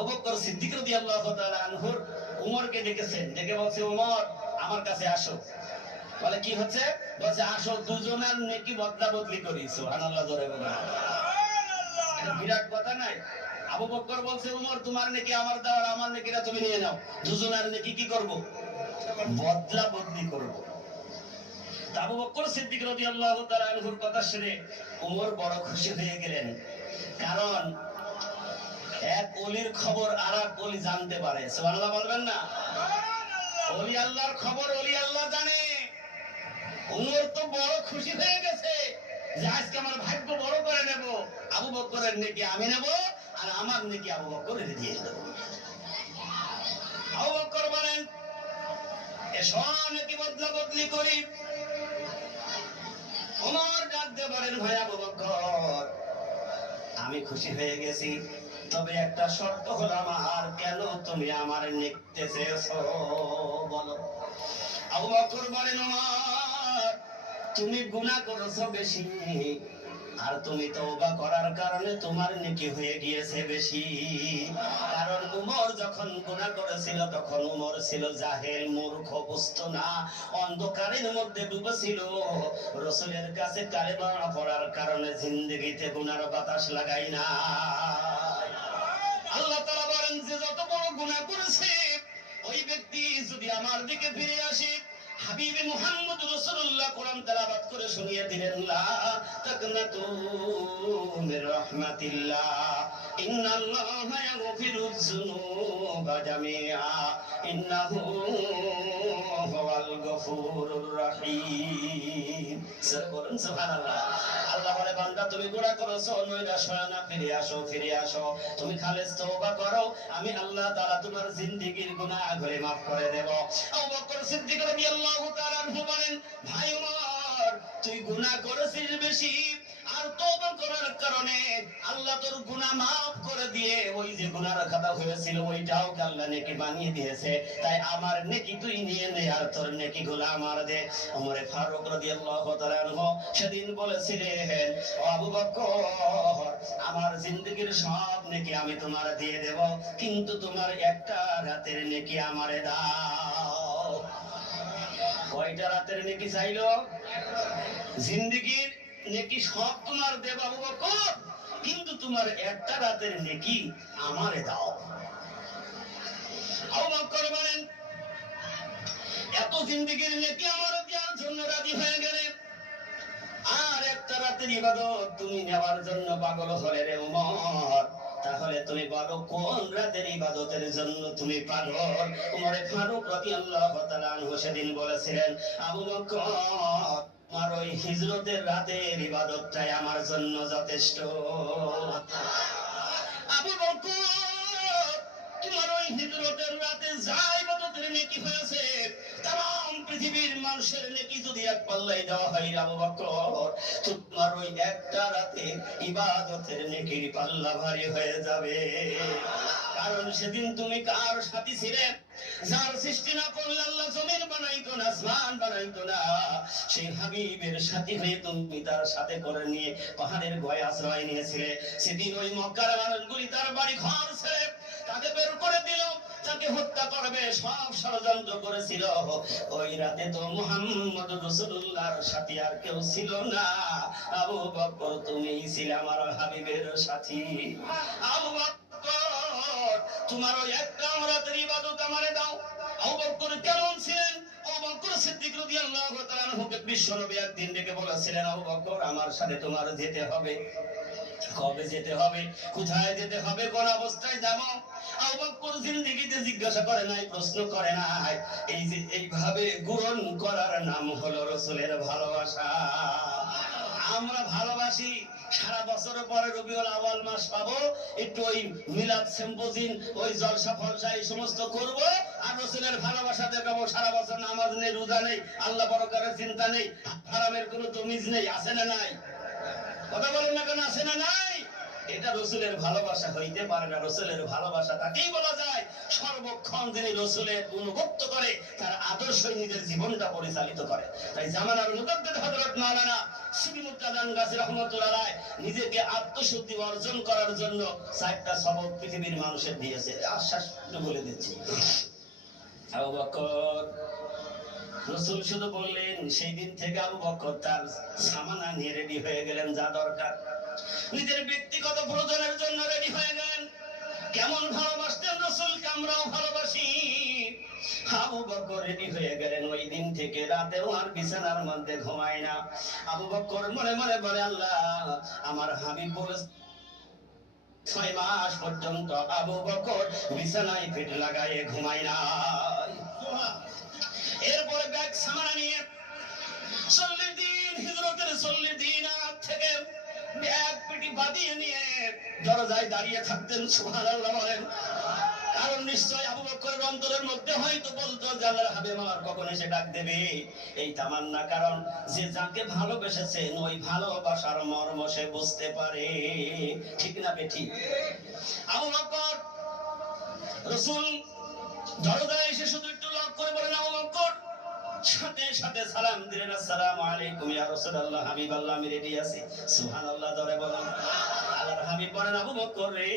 আবু বকর সিদ্দিক রাদিয়াল্লাহু তাআলা আনহুর উমরকে ডেকেছেন, ডেকে বলছে, উমর আমার কাছে আসো। বলে কি হচ্ছে? বলছে আসো, দুজনের নেকি বদলা বদলি করি। সুবহানাল্লাহ, জোরে বলেন। এটা বিরাট কথা নাই? আবু বকর বলছে, উমর তোমার নেকি আমার দাও, আর আমার নেকিটা তুমি নিয়ে নাও, দুজনের নেকি কি করব? বদলা বদলি করব। আবু বকর সিদ্দিক রাদিয়াল্লাহু তাআলা আনহুর কথা শুনে ওমর বড় খুশি হয়ে গেলেন, কারণ এক ওলির খবর আরেক ওলি জানতে পারে। সুবহানাল্লাহ বলবেন না? ওলি আল্লাহর খবর ওলি আল্লাহ জানে। ওমর তো বড় খুশি হয়ে গেছে যে আজকে আমার ভাগ্য বড় করে নেব, আবু বকরের নেকি আমি নেব, আর আমার নেকি আবু বকরের দিয়ে দেব। আবু বকর বলেন, এসো নেকি বদলা বদলি করি। ওমর ডাকতে পারেন, ভাই আবু বকর আমি খুশি হয়ে গেছি, তবে একটা শর্ত হলো আমার। কেন তুমি আমার নিতে চেয়েছো বলো? আবু বকর বলেন, ওমর তুমি গুনাহ করেছো বেশি, আর তুমি তওবা করার কারণে তোমার নেকি হয়ে গিয়েছে বেশি। কারণ উমর যখন গুনাহ করেছিল তখন উমর ছিল জাহেল, মূর্খ, বুঝতো না, অন্ধকারের মধ্যে ডুবেছিল। রাসূলের কাছে কালেমা পড়ার কারণে জিন্দেগিতে গুনার বাতাস লাগাই না। আল্লাহ তাআলা বলেন যে যত বড় গুনাহ করেছে ওই ব্যক্তি যদি আমার দিকে ফিরে আসে, হাবিবে মুহাম্মদ রাসূলুল্লাহ কোরআন তেলাওয়াত করে শুনিয়ে দিলেন, লা তাকনাতু মির রাহমাতিল্লাহ ইন্নাল্লাহা ইয়াগফিরুয যুনুবা জামিআ ইন্নাহু হুয়াল গফুরুর রহিম। সুবহানাল্লাহ। আল্লাহ বলে, বান্দা তুমি গুনাহ করেছো, নৈরাশ হয়ো না, ফিরে আসো, ফিরে আসো, তুমি খালেস তওবা করো, আমি আল্লাহ তাআলা তোমার জিন্দেগীর গুনাহগুলো maaf করে দেব। আবু বকর সিদ্দিক রাদিয়াল্লাহু তাআলা আনহু বলেন, ভাই ওমর তুই গুনাহ করেছিস বেশি, আর তওবা করার কারণে আল্লাহ তোর গুনাহ maaf করে দিয়ে ওই যে গুনাহর খাতা হয়েছিল ওইটাও আল্লাহ নেকি বানিয়ে দিয়েছে। তাই আমার নেকি তুই নিয়ে নে, আর তোর নেকিগুলো আমার দে। ওমরে ফারুক রাদিয়াল্লাহু তাআলা আনহু সেদিন বলেছিলেন, ও আবু বকর আমার জিন্দেগীর সব নেকি আমি তোমার দিয়ে দেব, কিন্তু তোমার একটা রাতের নেকি আমারে দাও। কয়টা রাতের নেকি চাইলো? জিন্দেগীর নেকি সব তোমার দেব আবু বকর, কিন্তু তোমার একটা রাতের নেকি আমারে দাও। আবু বকর বলেন, এত জিন্দেগীর নেকি আমার দেওয়ার জন্য রাজি হয়ে গেলে, আর একটা রাতের ইবাদত তুমি নেওয়ার জন্য পাগল হলে রে ওমর, তাহলে তুমি বলো কোন রাতের ইবাদতের জন্য তুমি পাগল? ওমরে ফারুক রাদিয়াল্লাহু তাআলা আনহু সেদিন বলেছিলেন, আবু বকর আমার ওই হিজরতের রাতের ইবাদতটাই আমার জন্য যথেষ্ট। আবু বকর তোমার ওই হিজরতের রাতে যা ইবাদতের নেকি হয়েছে, তাম পৃথিবীর মানুষের নেকি যদি এক পাল্লাই দেওয়া হয় আবু বকর, তোমার ওই একটা রাতে ইবাদতের নেকির পাল্লা ভারী হয়ে যাবে। কারণ সেদিন তুমি কার সাথী ছিলে? যার সৃষ্টি না করলে আল্লাহ জমিন বানাইতো না, আসমান বানাইতো না, সেই হাবিবের সাথী হয়ে তুমি তার সাথে করে নিয়ে পাহাড়ের গায়ে আশ্রয় নিয়েছিলে। সেদিন ওই মক্কার মানুষগুলি তার বাড়ি ঘর ছেড়ে তাকে বের করে দিল, তাকে হত্যা করবে সব ষড়যন্ত্র করেছিল। ওই রাতে তো মুহাম্মদ রাসূলুল্লাহর সাথী আর কেউ ছিল না, আবু বকর তুমিই ছিলে আমার হাবিবের সাথী। আবু বকর তোমার ওই একটা রাতের ইবাদত আমারে দাও। আবু বকর কেমন ছিলেন? আবু বকর সিদ্দিক রাদিয়াল্লাহু তাআলা আনহুকে বিশ্বনবী একদিন ডেকে বলেছিলেন, আবু বকর আমার সাথে তোমার যেতে হবে। কবে যেতে হবে, কোথায় যেতে হবে, কোন অবস্থায় যাব? আবু বকর জিন্দেগিতে জিজ্ঞাসা করে নাই, প্রশ্ন করে নাই। এই যে এইভাবে গ্রহণ করার নাম হলো রাসূলের ভালোবাসা। আমরা ভালোবাসি, সারা বছর পরে রবিউল আউয়াল মাস পাবো, একটু ওই মিলাদ সিম্পোজিয়াম, ওই জলসা ফলসা এই সমস্ত করব, আর রাসূলের ভালোবাসা দেখাবো। সারা বছর নামাজ নেই, রোজা নেই, আল্লাহ বরকতের চিন্তা নেই, হারামের কোনো তমিজ নেই, আছে না নাই? কথা বলেন না কেন, আছে না নাই? এটা রাসূলের ভালোবাসা হইতে পারে না। রাসূলের ভালোবাসা তাকেই বলা যায় সর্বক্ষণ যিনি রাসূলের অনুগত্য করে, তার আদর্শই নিজের জীবনটা পরিচালিত করে। তাই জামানার মুজাদ্দিদ হযরত মাওলানা সিবি মুর্তাজান গাজী রাহমাতুল্লাহ আলাইহি নিজেকে আত্মশুদ্ধি অর্জন করার জন্য 4টা সবক পৃথিবীর মানুষের দিয়েছে। আশ্বাস বলে দিচ্ছি। আবু বকর রাসূল শুধু বললেন, সেই দিন থেকে আবু বকর তার সামানা নিয়ে রেডি হয়ে গেলেন, যা দরকার নিজের ব্যক্তিগত প্রয়োজনের জন্য রেডি হয়ে গেলেন। কেমন ভালোবাসতেন রাসূলকে, আমরাও ভালোবাসি। আবু বকর রেডি হয়ে গেলেন। ওই দিন থেকে রাতেও আর বিছানার মধ্যে ঘুমায় না। আবু বকর মনে মনে বলে, আল্লাহ আমার হাবিব বলে 6 মাস পর্যন্ত আবু বকর বিছানায় পিঠ লাগায়ে ঘুমায় না। এরপরে ব্যাগ সামানা নিয়ে 40 দিন হিজরতের 40 দিন আগ থেকে ব্যাগ পিটি বাঁধিয়ে নিয়ে দরজায় দাঁড়িয়ে থাকতেন। সুবহানাল্লাহ বলেন। কারণ নিশ্চয় আবু বকরের অন্তরের মধ্যে হয়তো বলতো যে আল্লাহর হাবিব আমার কখন এসে ডাক দেবে, এই তামান্না। কারণ যে যাকে ভালোবেসেছেন ওই ভালোবাসার মর্ম সে বুঝতে পারে, ঠিক না বেঠিক? আবু বকর রাসূল দরজায় এসে শুধু একটু লক করে বলেন, আবু বকর। সাথে সাথে সালাম দিলেন, আসসালামু আলাইকুম ইয়া রাসূলুল্লাহ, হাবিবাল্লাহ আমি রেডি আছি। সুবহানাল্লাহ জোরে বলেন। আল্লাহর হাবিব বলেন, আবু বকর রে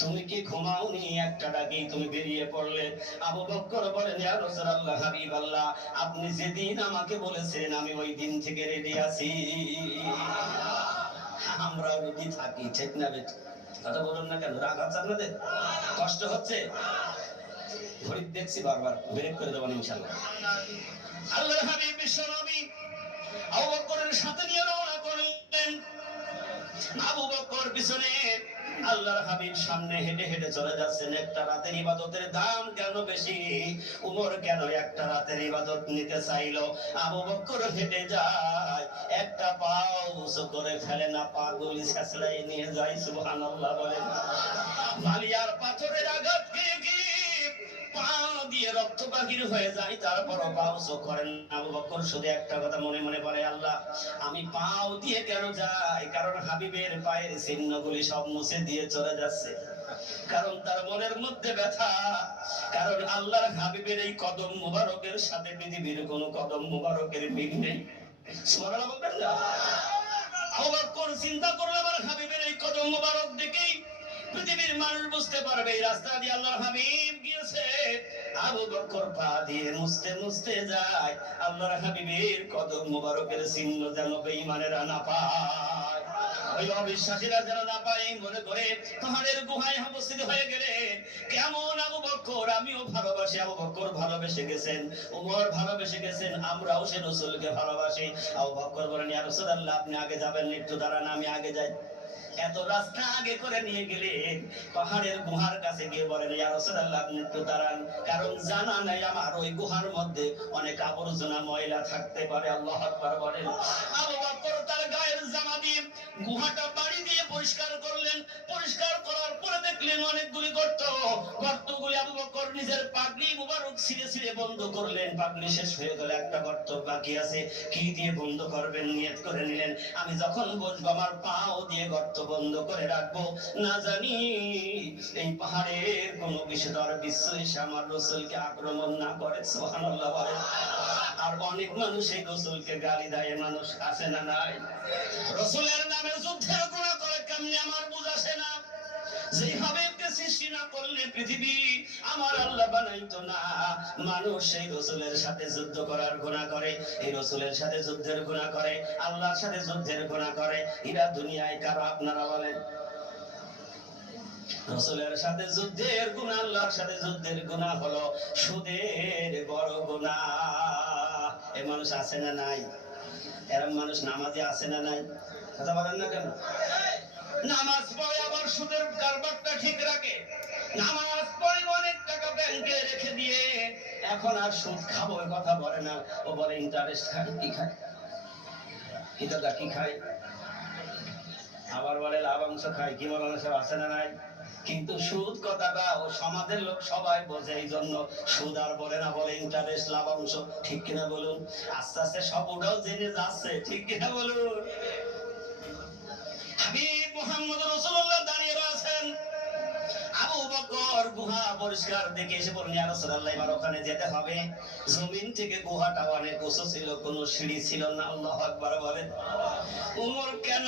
তুমি কি ঘুমাওনি? একটা ডাকি তুমি বেরিয়ে পড়লে। আবু বকর বলেন, ইয়া রাসূলুল্লাহ, হাবিবাল্লাহ আপনি যেদিন আমাকে বলেছেন আমি ওই দিন থেকে রেডি আছি। আমরা রেডি থাকি, ঠিক না বেটি? কথা বলুন না কেন? রাগ হচ্ছে আপনাদের? কষ্ট হচ্ছে? ঘড়ি দেখছি বারবার, ব্রেক করে দেবেন ইনশাআল্লাহ। আল্লাহর হাবিব বিশ্বনবী আবু বকরের সাথে নিয়ে রওনা করলেন। আবু বকর পিছনে, আল্লাহর হাবিব সামনে হেঁটে হেঁটে চলে যাচ্ছেন। একটা রাতের ইবাদতের দাম কেন বেশি? উমর কেন একটা রাতের ইবাদত নিতে চাইলো? আবু বকর হেঁটে যায়, একটা পাও উঁচু করে ফেলে না, পা গুলি ছেঁচড়াই নিয়ে যায়। সুবহানাল্লাহ বলেন। বালিয়ার পাথরের আঘাত খেয়ে পা দিয়ে রক্ত বাহির হয়ে যায়, তারপরও পা উঁচু করেন। আবু বকর শুধু একটা কথা মনে মনে বলে, আল্লাহ আমি পাও দিয়ে কেন যাই? কারণ হাবিবের পায়ের চিহ্নগুলি সব মুছে দিয়ে চলে যাচ্ছে। কারণ তার মনের মধ্যে ব্যথা। কারণ আল্লাহর হাবিবের এই কদম মুবারকের সাথে পৃথিবীর কোন কদম মুবারকের মিল নেই। সুবহানাল্লাহ বলবেন না? আবু বকর চিন্তা করলো, আমার হাবিবের এই কদম মুবারক দেখেই পৃথিবীর মানুষ বুঝতে পারবে এই রাস্তা দিয়ে আল্লাহর হাবিব গিয়েছে। আবু বকর পা দিয়ে মুছতে মুছতে যায়, আল্লাহর হাবিবের কদম মুবারকের চিহ্ন যেন বেঈমানেরা না পায়, ওই অবিশ্বাসীরা যেন না পায়, মনে করে পাহাড়ের গুহায় উপস্থিত হয়ে গেলেন। কেমন আবু বকর, আমিও ভালোবাসি। আবু বকর ভালোবেসে গেছেন, ওমর ভালোবেসে গেছেন, আমরাও সে রাসূলকে ভালোবাসি। আবু বকর বলেন, ইয়া রাসূলুল্লাহ আপনি আগে যাবেন, একটু দাঁড়ান আমি আগে যাই। এত রাস্তা আগে করে নিয়ে গেলেন, পাহাড়ের গুহার কাছে গিয়ে বলেন, ইয়া রাসূলুল্লাহ আপনি একটু দাঁড়ান, কারণ জানা নাই আমার ওই গুহার মধ্যে অনেক আবর্জনা ময়লা থাকতে পারে। আল্লাহু আকবার বলেন। আবু বকর তার গায়ের জামা দিয়ে গুহাটা বাড়ি দিয়ে পরিষ্কার করলেন। পরিষ্কার করার পরে দেখলেন অনেকগুলি গর্ত। গর্তগুলি আবু বকর নিজের পাগড়ি মুবারক ছিঁড়ে ছিঁড়ে বন্ধ করলেন। পাগড়ি শেষ হয়ে গেল, একটা গর্ত বাকি আছে। কি দিয়ে বন্ধ করবেন? নিয়ত করে নিলেন, আমি যখন বসবো আমার পাও দিয়ে গর্ত বন্ধ করে রাখবো, না জানি এই পাহাড়ের কোন বিষধর বিশ্ব এসে আমার রাসূলকে আক্রমণ না করে। সুবহানাল্লাহ বলেন। আর অনেক মানুষ এই রাসূলকে গালি দেয়, মানুষ আছে না নাই? রাসূলের নামে যুদ্ধের গুনাহ করে, কেমনে আমার বুঝাসে না? যেই হাবিবকে সৃষ্টি না করলে পৃথিবী আমার আল্লাহ বানাইতো না। মানুষ সেই রাসূলের সাথে যুদ্ধ করার গুনাহ করে, এই রাসূলের সাথে যুদ্ধের গুনাহ করে, আল্লাহর সাথে যুদ্ধের গুনাহ করে। এরা দুনিয়ায় কারো? আপনারা বলেন। রাসূলের সাথে যুদ্ধের গুনাহ, আল্লাহর সাথে যুদ্ধের গুনাহ হলো সুদের বড় গুনাহ। এই মানুষ আছে না নাই? এরকম মানুষ নামাজে আছে না নাই? কথা বলেন না কেন? নামাজ পড়ে আবার সুদের কারবারটা ঠিক রাখে। নামাজ পড়ে অনেক টাকা ব্যাংকে রেখে দিয়ে এখন আর সুদ খাবো কথা বলে না, ও বলে ইন্টারেস্ট খায়। কি খায়? এটা কি খায়? আবার বলে লাভাংশ খায়। কি বলেন? সব আছে না নাই? কিন্তু সুদ কথাটা ও সমাজের লোক সবাই বোঝে, এই জন্য সুদ আর বলে না, বলে ইন্টারেস্ট, লাভাংশ। ঠিক কিনা বলুন? আস্তে আস্তে সব ওটাও জেনে যাচ্ছে, ঠিক কিনা বলুন? হাবিব মুহাম্মদ রাসূলুল্লাহ দাঁড়িয়ে আছেন। আবু বকর বকর গুহা পরিষ্কার দেখে এসে বললেন, ইয়া রাসূলুল্লাহ, এবার ওখানে যেতে হবে। জমিন থেকে গুহাটা অনেক উঁচু ছিল, কোনো সিঁড়ি ছিল না। আল্লাহু আকবার বলেন। উমর কেন?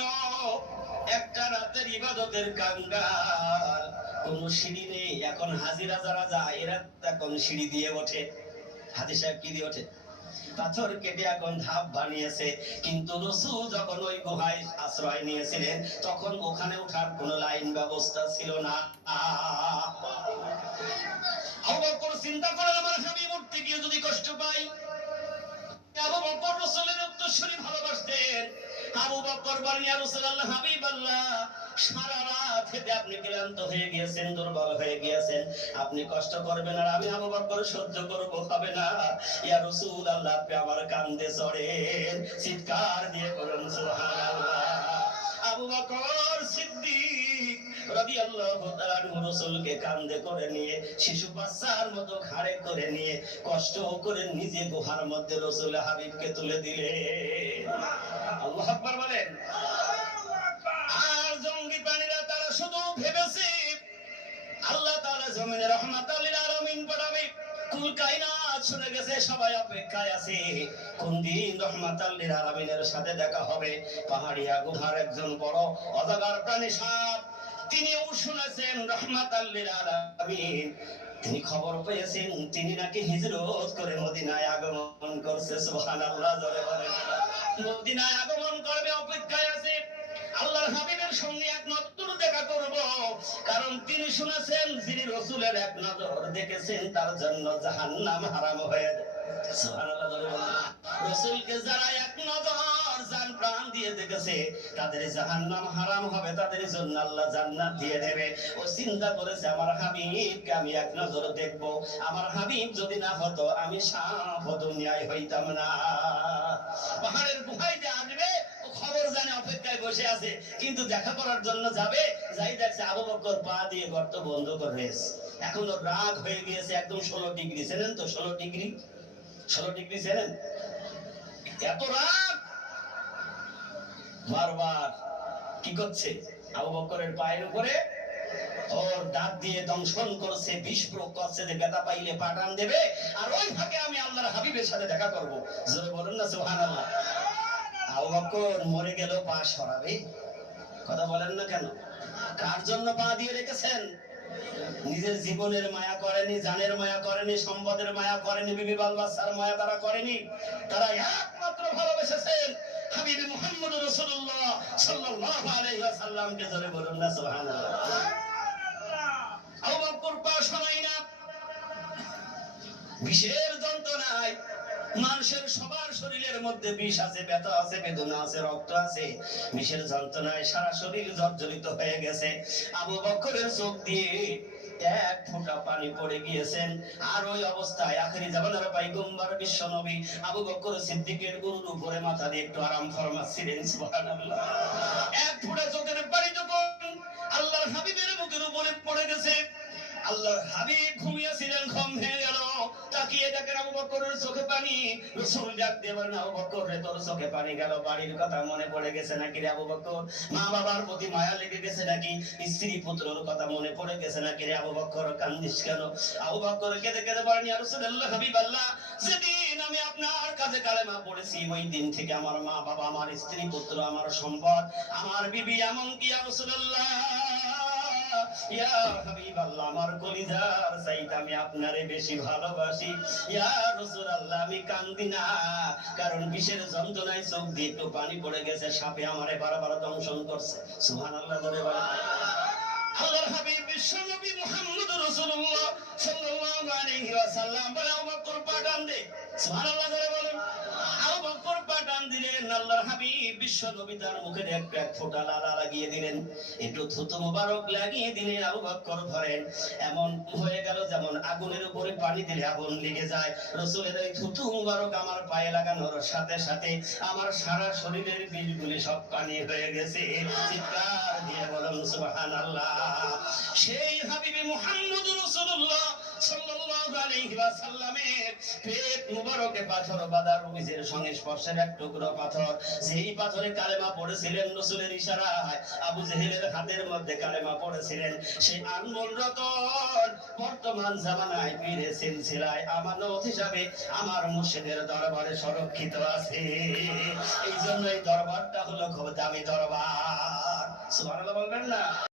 একটা রাতের ইবাদতের কাঙ্গাল, কোনো সিঁড়ি নেই। এখন হাজিরা যারা যায় এরা এখন সিঁড়ি দিয়ে ওঠে। হাজী সাহেব কি দিয়ে ওঠে? পাথর কেটে এখন ধাপ বানিয়েছে। কিন্তু রাসূল যখন ওই গুহায় আশ্রয় নিয়েছিলেন তখন ওখানে ওঠার কোনো লাইন ব্যবস্থা ছিল না। আবু বকর চিন্তা করেন, আমার হাবিব উঠতে গিয়ে যদি কষ্ট পাই। আবু বকর রাসূলের উত্তরসূরি ভালোবাসতেন। আবু বকর বলেন, ইয়া রাসূলুল্লাহ, হাবিবাল্লাহ, সারা রাত হেঁটে আপনি ক্লান্ত হয়ে গিয়েছেন, দুর্বল হয়ে গিয়েছেন, আপনি কষ্ট করবেন আর আমি আবু বকর সহ্য করব, হবে না। ইয়া রাসূলুল্লাহ, আপনি আমার কাঁধে চড়েন। চিৎকার দিয়ে বলুন সুবহানাল্লাহ। আবু বকর সিদ্দিক রাদিয়াল্লাহু তাআলা রাসূলকে কাঁধে করে নিয়ে, শিশু বাচ্চার মতো ঘাড়ে করে নিয়ে কষ্ট করে নিজে গুহার মধ্যে রাসূল হাবিবকে তুলে দিলেন। আল্লাহু আকবার বলেন। আর জঙ্গি প্রাণীরা তারা শুধু ভেবেছে আল্লাহ তাআলা জমিনে রাহমাতাল লিল আলামিন পাঠাবে। কুল কায়নাত শুনে গেছে, সবাই অপেক্ষায় আছে কোন দিন রাহমাতাল লিল আলামিনের সাথে দেখা হবে। পাহাড়িয়া গুহার একজন বড় অজাগার প্রাণী সাপ, তিনিও শুনেছেন রাহমাতাল লিল আলামিন। তিনি খবর পেয়েছেন তিনি নাকি হিজরত করে মদিনায় আগমন করছে। সুবহানাল্লাহ, জোরে বলেন। মদিনায় আগমন করবে, অপেক্ষায় আছে। আল্লাহর হাবিবের সঙ্গে এক নজর দেখা করব, কারণ তিনি শুনেছেন যিনি রাসূলের এক নজর দেখেছেন তার জন্য জাহান্নাম হারাম হয়ে যায়। সুবহানাল্লাহ, জোরে বলেন। রাসূলকে যারা এক নজর জান প্রাণ দিয়ে দেখেছে তাদের জাহান্নাম হারাম হবে, তাদের জন্য আল্লাহ জান্নাত দিয়ে দেবে। ও চিন্তা করেছে আমার হাবিবকে আমি এক নজর দেখব, আমার হাবিব যদি না হতো আমি সাপ দুনিয়ায় হইতাম না। পাহাড়ের গুহায় যে আসবে ও খবর জানে, অপেক্ষায় বসে আছে, কিন্তু দেখা করার জন্য যাবে। যাই দেখছে আবু বকর পা দিয়ে গর্ত বন্ধ করে রেখেছে। এখন ওর রাগ হয়ে গিয়েছে একদম 16 ডিগ্রি। চেনেন তো 16 ডিগ্রি? 16 ডিগ্রি চেনেন? এত রাগ, বারবার কি করছে? আবু বকরের পায়ের উপরে ওর দাঁত দিয়ে দংশন করছে, বিষ প্রয়োগ করছে যে ব্যথা পাইলে পাঠান দেবে, আর ওই ফাঁকে আমি আল্লাহর হাবিবের সাথে দেখা করব। জোরে বলুন না সুবহানাল্লাহ। আবু বকর মরে গেল পা সরাবে? কথা বলেন না কেন? কার জন্য পা দিয়ে রেখেছেন? নিজের জীবনের মায়া করেনি, জানের মায়া করেনি, সম্পদের মায়া করেনি, বিবি বাল বাচ্চার মায়া তারা করেনি। তারা একমাত্র ভালোবেসেছেন হাবিব মুহাম্মদ রাসূলুল্লাহ সাল্লাল্লাহু আলাইহি ওয়াসাল্লামকে। জোরে বলুন না সুবহানাল্লাহ। আবু বকর পা সরাই না, বিষের যন্ত্রণায়। মানুষের সবার শরীরের মধ্যে বিষ আছে, ব্যথা আছে, বেদনা আছে, রক্ত আছে। বিষের যন্ত্রণায় সারা শরীর জর্জরিত হয়ে গেছে। আবু বকরের চোখ দিয়ে এক ফোঁটা পানি পড়ে গিয়েছেন। আর ওই অবস্থায় আখেরি জামানার পয়গম্বর বিশ্ব নবী আবু বকর সিদ্দিকের গরুর উপরে মাথা দিয়ে একটু আরাম ফরমাচ্ছিলেন। সুবহানাল্লাহ। এক ফোঁটা চোখের পানি যখন আল্লাহর হাবিবের মুখের উপরে পড়ে গেছে, আল্লাহর হাবিব ঘুমিয়েছিলেন, ঘুম ভেঙে গেল। তাকিয়ে দেখেন আবু বকরের চোখে পানি। রাসূল ডাক দিয়ে বলেন, আবু বকর রে, তোর চোখে পানি গেল, বাড়ির কথা মনে পড়ে গেছে নাকি রে আবু বকর? মা বাবার প্রতি মায়া লেগে গেছে নাকি? স্ত্রী পুত্রের কথা মনে পড়ে গেছে নাকি রে আবু বকর? কান্দিস কেন? আবু বকর কেঁদে কেঁদে বলেন, ইয়া রাসূলুল্লাহ, হাবিবাল্লাহ, যেদিন আমি আপনার কাছে কালেমা পড়েছি ওই দিন থেকে আমার মা বাবা, আমার স্ত্রী পুত্র, আমার সম্পদ, আমার বিবি, এমনকি ইয়া রাসূলুল্লাহ, ইয়া হাবিবাল্লাহ, আমার কলিজার চাইতে আমি আপনারে বেশি ভালোবাসি। ইয়া রাসূলুল্লাহ, আমি কান্দি না, কারণ বিষের যন্ত্রণায় চোখ দিয়ে একটু পানি পড়ে গেছে, সাপে আমারে বারবার দংশন করছে। সুবহানাল্লাহ, জোরে বলেন। আল্লাহর হাবিব বিশ্বনবী মুহাম্মদ রাসূলুল্লাহ সাল্লাল্লাহু আলাইহি ওয়াসাল্লাম বলে, আবু বকর পাঠান দে। সুবহানাল্লাহ, জোরে বলেন। আবু বকর পাঠান দিলেন। আল্লাহর হাবিব বিশ্বনবী তার মুখে একটু এক ফোঁটা লালা লাগিয়ে দিলেন, একটু থুতু মুবারক লাগিয়ে দিলেন। আবু বকর ধরেন, এমন হয়ে গেল যেমন আগুনের উপরে পানি দিলে আগুন লেগে যায়। রাসূলের এই থুতু মুবারক আমার পায়ে লাগানোর সাথে সাথে আমার সারা শরীরের বিষগুলি সব পানি হয়ে গেছে। চিৎকার দিয়ে বলুন সুবহানাল্লাহ। সেই হাবিবে মুহাম্মদ রাসূলুল্লাহ সাল্লাল্লাহু আলাইহি ওয়াসাল্লামের পেট মুবারকে পাথর বাঁধা রুমিজের সংস্পর্শের এক টুকরো পাথর, যেই পাথরে কালেমা পড়েছিলেন রাসূলের ইশারায়, আবু জেহেলের হাতের মধ্যে কালেমা পড়েছিলেন, সেই আনমোল রতন বর্তমান জামানায় পীরে সিলসিলায় আমানত হিসাবে আমার মুর্শিদের দরবারে সুরক্ষিত আছে। এই জন্য এই দরবারটা হলো খুব দামি দরবার। সুবহানাল্লাহ বলবেন না?